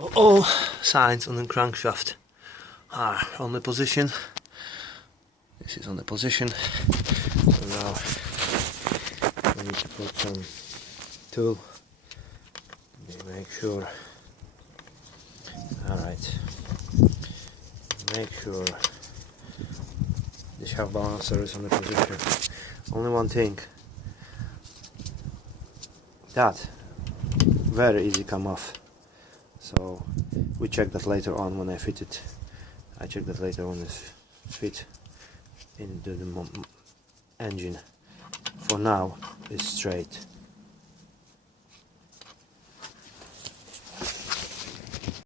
All signs on the crankshaft are on the position. This is on the position. So now we need to put some tool. Make sure. Alright. Make sure the shaft balancer is on the position. Only one thing. That very easy come off. So we check that later on when I fit it. I check that later when it's fit into the engine. For now it's straight.